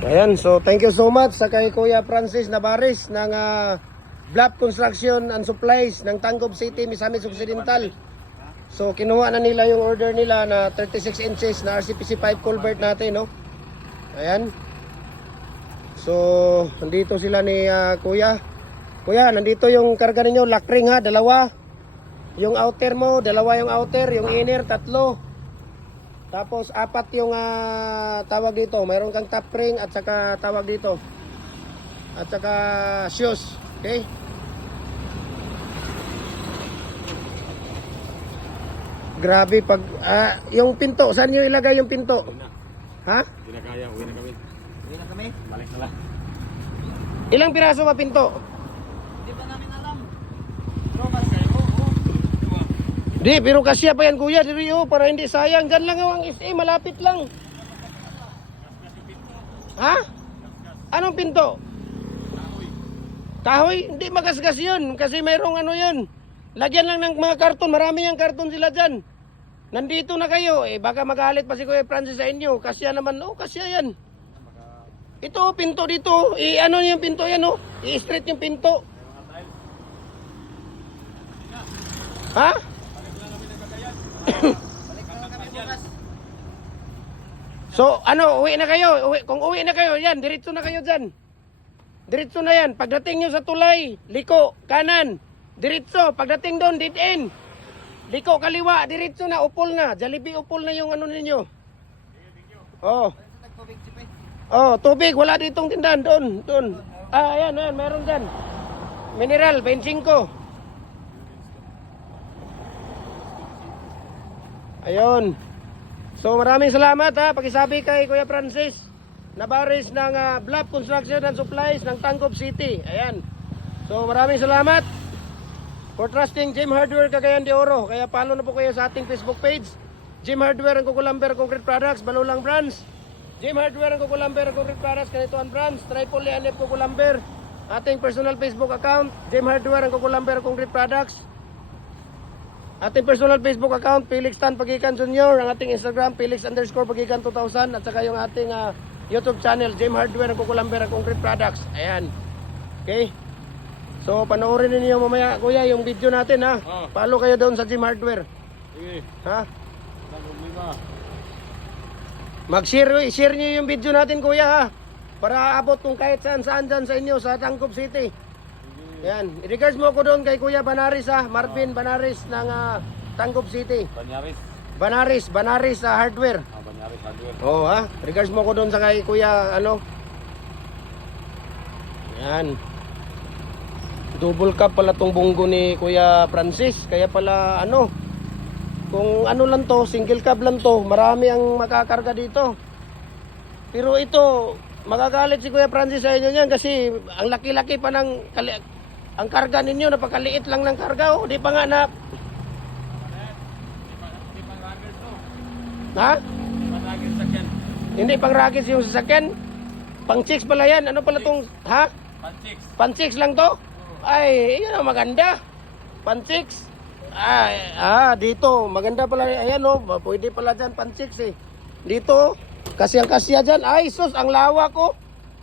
Ayan, so thank you so much sa kay Kuya Francis Navarez ng Bluff Construction and Supplies ng Tangub City, Misamis Occidental. So kinuha na nila yung order nila na 36 inches na RCPC 5 culvert natin, no? Ayan. So nandito sila ni Kuya. Kuya, nandito yung karga ninyo, lock ring ha, dalawa. Yung outer mo, dalawa yung outer, yung inner, tatlo. Tapos apat yung tawag dito. Mayroon kang top ring at saka tawag dito. At saka shoes. Okay? Grabe pag yung pinto, saan niyo ilagay yung pinto? Ha? Hindi na kaya, uwi na kami. Uwi na kami? Balik na lang. Ilang piraso ba pinto? Hindi pa namin alam. Pero kasi, oo. Di, pero kasya pa yan kuya, diri para hindi sayang. Diyan lang ang SA, malapit lang. Ha? Anong pinto? Kahoy? Hindi magasgas yun. Kasi mayroong ano yun. Lagyan lang ng mga karton. Marami yung karton sila dyan. Nandito na kayo. Baka magalit pa si Kuya Francis sa inyo. Kasya naman. Kasya yan. Ito, pinto dito. Ano yung pinto yan, I-straight yung pinto. Ha? So, uwi na kayo. Kung uwi na kayo, yan, diretso na kayo dyan. Diretso na yan. Pagdating nyo sa tulay, liko, kanan. Diretso. Pagdating doon, dead-end. Liko, kaliwa, diretso na, upol na. Jollibee, upol na yung ano ninyo. Oh. Oh, tubig. Wala ditong tindahan. Doon. Ayan, meron dyan. Mineral, 25. Ayun. So maraming salamat pakisabi kay Kuya Francis Navarez ng Bluff Construction and Supplies ng Tangub City. Ayan. So maraming salamat for trusting Jim Hardware Cagayan de Oro. Kaya follow na po kayo sa ating Facebook page. Jim Hardware ang Kukulamber Concrete Products, Balulang Branch. Jim Hardware ang Kukulamber Concrete Products, Kanituan Branch, Triple Anip Kukulamber. Ating personal Facebook account, Jim Hardware ang Kukulamber Concrete Products. Ating personal Facebook account, Felix Tan Pagikan Jr. Ang ating Instagram, Felix_Pagikan 2000. At saka yung ating YouTube channel, Jim Hardware, Kukulamber, Concrete Products. Ayan. Okay? So, panoorin niyo mamaya, kuya, yung video natin, ha? Follow kayo doon sa Jim Hardware. Sige. Ha? Walang problema. Mag-share niyo yung video natin, kuya, ha? Para abot kung kahit saan dyan sa inyo, sa Tangub City. Yan, i-regards mo ako doon kay Kuya Banaris Marvin Banaris ng Tangub City. Banaris Hardware. Banyaris Hardware. Oo regards mo ako doon sa kay Kuya Yan. Double cup pala tong bunggo ni Kuya Francis. Kaya pala kung lang to, single cab lang to, marami ang makakarga dito. Pero ito, magagalit si Kuya Francis sa inyo niyan kasi ang laki-laki pa ng ang karga ninyo, napakaliit lang ng karga, di pa nga na... Ha? Hindi pang ragis yung sasakyan. Pang chicks pala yan. Ano pala tong... Ha? Pan chicks lang to? Ay, yun ang maganda. Pan chicks. Dito. Maganda pala. Ayan pwede pala dyan pan chicks Dito. Kasyang-kasya dyan. Ay, sus, ang lawa ko.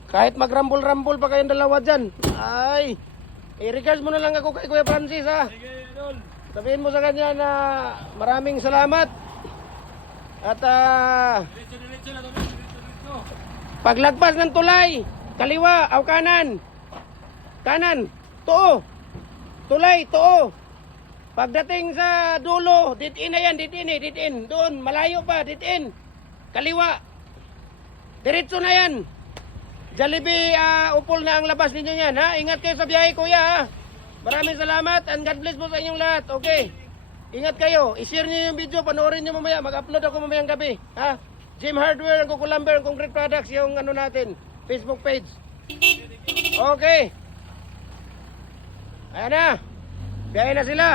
Kahit magrambol-rambol pa kayong dalawa dyan. Ay... I-regards mo na lang ako kay Kuya Francis Sige, idol. Sabihin mo sa kanya na maraming salamat. At Diretso na. paglagpas ng tulay, kaliwa o kanan. Kanan, too. Tulay, too. Pagdating sa dulo, dit-in na yan, dit-in. Doon, malayo pa, dit-in. Kaliwa. Diretso na yan. Jollibee, upol na ang labas ninyo yan, ha? Ingat kayo sa biyahe, kuya, ha? Maraming salamat and God bless po sa inyong lahat, okay? Ingat kayo. I-share niyo yung video, panoorin niyo mamaya. Mag-upload ako mamayang gabi, ha? Jim Hardware, Kukulamber, Concrete Products, yung natin, Facebook page. Okay. Ayan na. Biyahe na sila.